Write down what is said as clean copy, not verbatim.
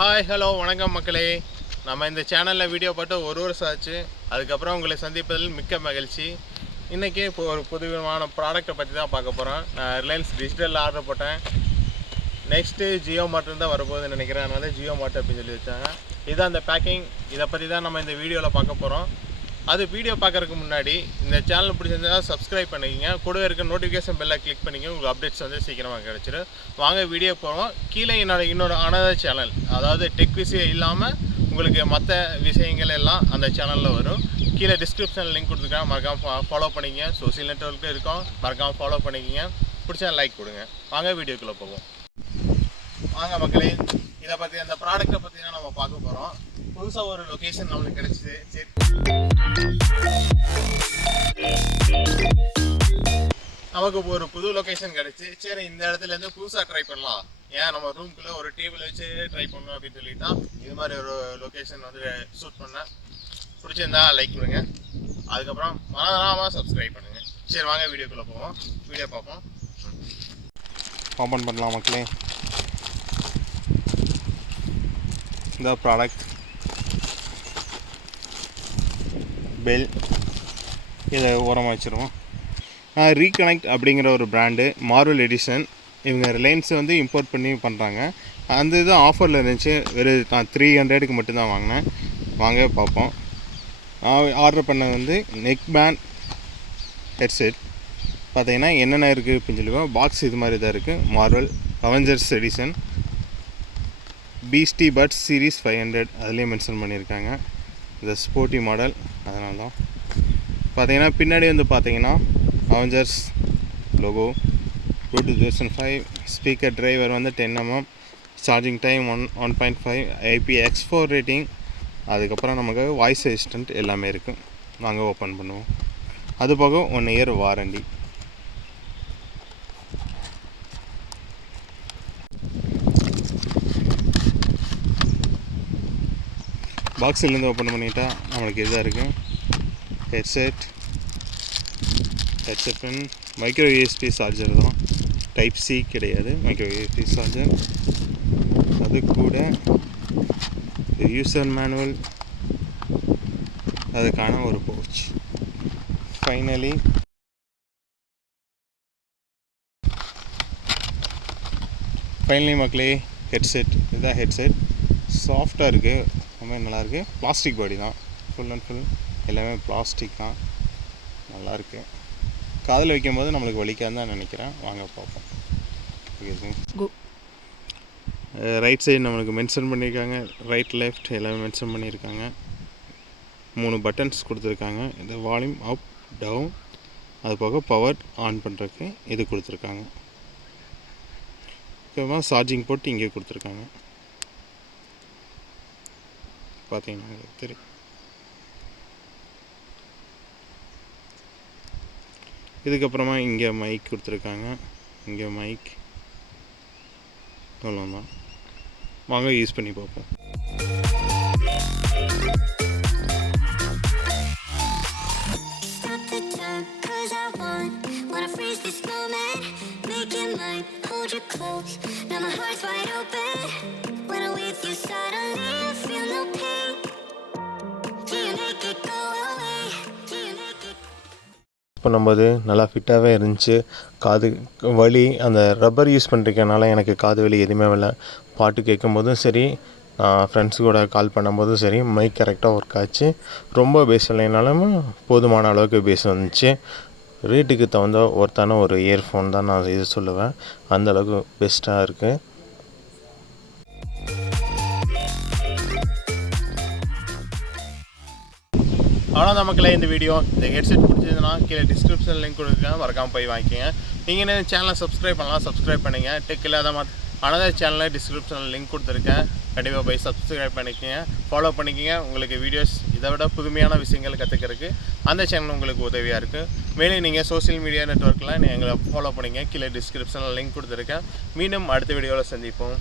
Hi hello வணக்கம் மக்களே. நம்ம இந்த சேனலில் வீடியோ போட்டு ஒரு வருஷம் ஆச்சு. அதுக்கப்புறம் உங்களை சந்திப்பதில் மிக்க மகிழ்ச்சி. இன்றைக்கி இப்போ ஒரு புதுவிதமான ப்ராடக்ட்டை பற்றி தான் பார்க்க போகிறோம். நான் ரிலையன்ஸ் டிஜிட்டலில் ஆர்டர் போட்டேன். நெக்ஸ்ட்டு ஜியோ மார்ட் தான் வரப்போகுதுன்னு நினைக்கிறேன். அதனால ஜியோ மார்ட் அப்படின்னு சொல்லி வச்சாங்க. இதுதான் அந்த பேக்கிங். இதை பற்றி தான் நம்ம இந்த வீடியோவில் பார்க்க போகிறோம். அது வீடியோ பார்க்குறதுக்கு முன்னாடி இந்த சேனல் பிடிச்சிருந்தா சப்ஸ்கிரைப் பண்ணிக்கங்க. கூட இருக்க நோட்டிஃபிகேஷன் பெல்லை கிளிக் பண்ணிங்க. உங்களுக்கு அப்டேட்ஸ் வந்து சீக்கிரமாக கிடச்சிடும். வாங்க வீடியோ போகிறோம். கீழே இன்னொரு அனதர் சேனல், அதாவது டெக் விஷயம் இல்லாமல் உங்களுக்கு மற்ற விஷயங்கள் எல்லாம் அந்த சேனலில் வரும். கீழே டிஸ்கிரிப்ஷனில் லிங்க் கொடுத்துருக்கேன். மறக்காமல் ஃபாலோ பண்ணிக்கங்க. சோசியல் நெட்வொர்க்கில் இருக்கோம், மறக்காமல் ஃபாலோ பண்ணிக்கங்க. பிடிச்சா லைக் கொடுங்க. வாங்க வீடியோக்குள்ளே போவோம். வாங்க மக்களே, இதை பற்றி அந்த ப்ராடக்ட்டை பற்றி தான் நம்ம பார்க்க போகிறோம். புதுசாக ஒரு லொக்கேஷன் நம்மளுக்கு கிடச்சிது. சரி, நமக்கு ஒரு புது லொக்கேஷன் கிடச்சி, சரி இந்த இடத்துலேருந்து புதுசாக ட்ரை பண்ணலாம். ஏன் நம்ம ரூம்குள்ளே ஒரு டேபிள் வச்சு ட்ரை பண்ணணும் அப்படின்னு சொல்லிட்டு தான் இது மாதிரி ஒரு லொக்கேஷன் வந்து ஷூட் பண்ணேன். பிடிச்சிருந்தா லைக் கொடுங்க. அதுக்கப்புறம் மறக்காம சப்ஸ்கிரைப் பண்ணுங்கள். சரி வாங்க வீடியோக்குள்ளே போவோம். வீடியோ பார்ப்போம். ஓப்பன் பண்ணலாம் மக்களே. இந்த ப்ராடக்ட் பெல், இதை ஓரமாக வச்சுருவோம். ரீகனெக்ட் அப்படிங்கிற ஒரு பிராண்டு, மார்வல் எடிஷன். இவங்க ரிலையன்ஸ் வந்து இம்போர்ட் பண்ணி பண்ணுறாங்க. அந்த இது ஆஃபரில் இருந்துச்சு. வெறும் நான் 300க்கு மட்டும்தான் வாங்கினேன். வாங்க பார்ப்போம். ஆர்டர் பண்ணது வந்து நெக் பேண்ட் ஹெட்செட். பார்த்தீங்கன்னா என்னென்ன இருக்குது அப்படின்னு சொல்லுவோம். பாக்ஸ் இது மாதிரி தான் இருக்குது. Marvel Avengers edition beastie buds series 500 அதுலேயே மென்ஷன் பண்ணியிருக்காங்க. இந்த ஸ்போர்ட்டி மாடல், அதனால தான் பார்த்தீங்கன்னா பின்னாடி வந்து பார்த்தீங்கன்னா Avengers logo. Bluetooth version 5. Speaker driver வந்து 10mm. Charging time 1.5. IPX4 rating. அதுக்கப்புறம் நமக்கு வாய்ஸ் அசிஸ்டண்ட் எல்லாமே இருக்குது. நாங்கள் ஓப்பன் பண்ணுவோம். அது போக 1 இயர் வாரண்டி. பாக்ஸிலேருந்து ஓப்பன் பண்ணிட்டா நம்மளுக்கு இதுதான் இருக்குது. ஹெட்செட் பின், மைக்ரோ யூஎஸ்பி சார்ஜர் தான், டைப் சி கிடையாது, மைக்ரோ யூஎஸ்பி சார்ஜர். அது கூட யூசர் மேனுவல், அதுக்கான ஒரு பவுச். ஃபைனலி மக்களே, ஹெட்செட். இதுதான் ஹெட்செட். சாஃப்டாக இருக்குது, ரொம்ப நல்லாயிருக்கு. பிளாஸ்டிக் பாடி தான், ஃபுல் அண்ட் ஃபுல் எல்லாமே பிளாஸ்டிக் தான். நல்லாயிருக்கு. காதில் வைக்கும்போது நம்மளுக்கு வலிக்காதுன்னு தான் நினைக்கிறேன். வாங்க பார்ப்போம். ரைட் சைடு நம்மளுக்கு மென்ஷன் பண்ணியிருக்காங்க. ரைட் லெஃப்ட் எல்லாமே மென்ஷன் பண்ணியிருக்காங்க. 3 பட்டன்ஸ் கொடுத்துருக்காங்க. இது வால்யூம் அப் டவுன். அது போக பவர் ஆன் பண்ணுறதுக்கு இது கொடுத்துருக்காங்க. ஓகேவா, சார்ஜிங் போட்டு இங்கே கொடுத்துருக்காங்க. பார்த்தீங்கன்னா தெரியும். இதுக்கப்புறமா இங்கே மைக் கொடுத்துருக்காங்க. இங்கே மைக் அவ்வளோதான். வாங்க யூஸ் பண்ணி பார்ப்போம். பண்ணும்போது நல்லா ஃபிட்டாகவே இருந்துச்சு. காது வலி, அந்த ரப்பர் யூஸ் பண்ணிருக்கனால எனக்கு காது வலி எதுவுமே வரல. பாட்டு கேட்கும்போதும் சரி, ஃப்ரெண்ட்ஸு கூட கால் பண்ணும்போதும் சரி, மைக் கரெக்டாக ஒர்க் ஆச்சு. ரொம்ப பேஸ் இல்லைனாலும் போதுமான அளவுக்கு பேஸ் வந்துச்சு. ரேட்டுக்கு தகுந்த ஒருத்தான ஒரு இயர்ஃபோன் தான் நான் இது சொல்லுவேன். அந்தளவுக்கு பெஸ்ட்டாக இருக்குது. அவ்வளோதான் மக்களே இந்த வீடியோ. இந்த ஹெட்செட் பிடிச்சதுன்னா கீழே டிஸ்கிரிப்ஷன் லிங்க் கொடுக்குறேன், மறக்காமல் போய் வாங்கிக்கோங்க. நீங்கள் என்ன சேனலை சப்ஸ்கிரைப் பண்ணலாம், சப்ஸ்கிரைப் பண்ணிங்க. டெக் இல்லாத அனதர் சேனலில் டிஸ்கிரிப்ஷனில் லிங்க் கொடுத்துருக்கேன். கண்டிப்பாக போய் சப்ஸ்கிரைப் பண்ணிக்கோங்க, ஃபாலோ பண்ணிக்கோங்க. உங்களுக்கு வீடியோஸ் இதை விட புதுமையான விஷயங்கள் கற்றுக்கிறதுக்கு அந்த சேனல் உங்களுக்கு உதவியாக இருக்குது. மேலும் நீங்கள் சோசியல் மீடியா நெட்வொர்க்கில் எங்களை ஃபாலோ பண்ணிங்க. கீழே டிஸ்கிரிப்ஷனில் லிங்க் கொடுத்துருக்கேன். மீண்டும் அடுத்த வீடியோவில் சந்திப்போம்.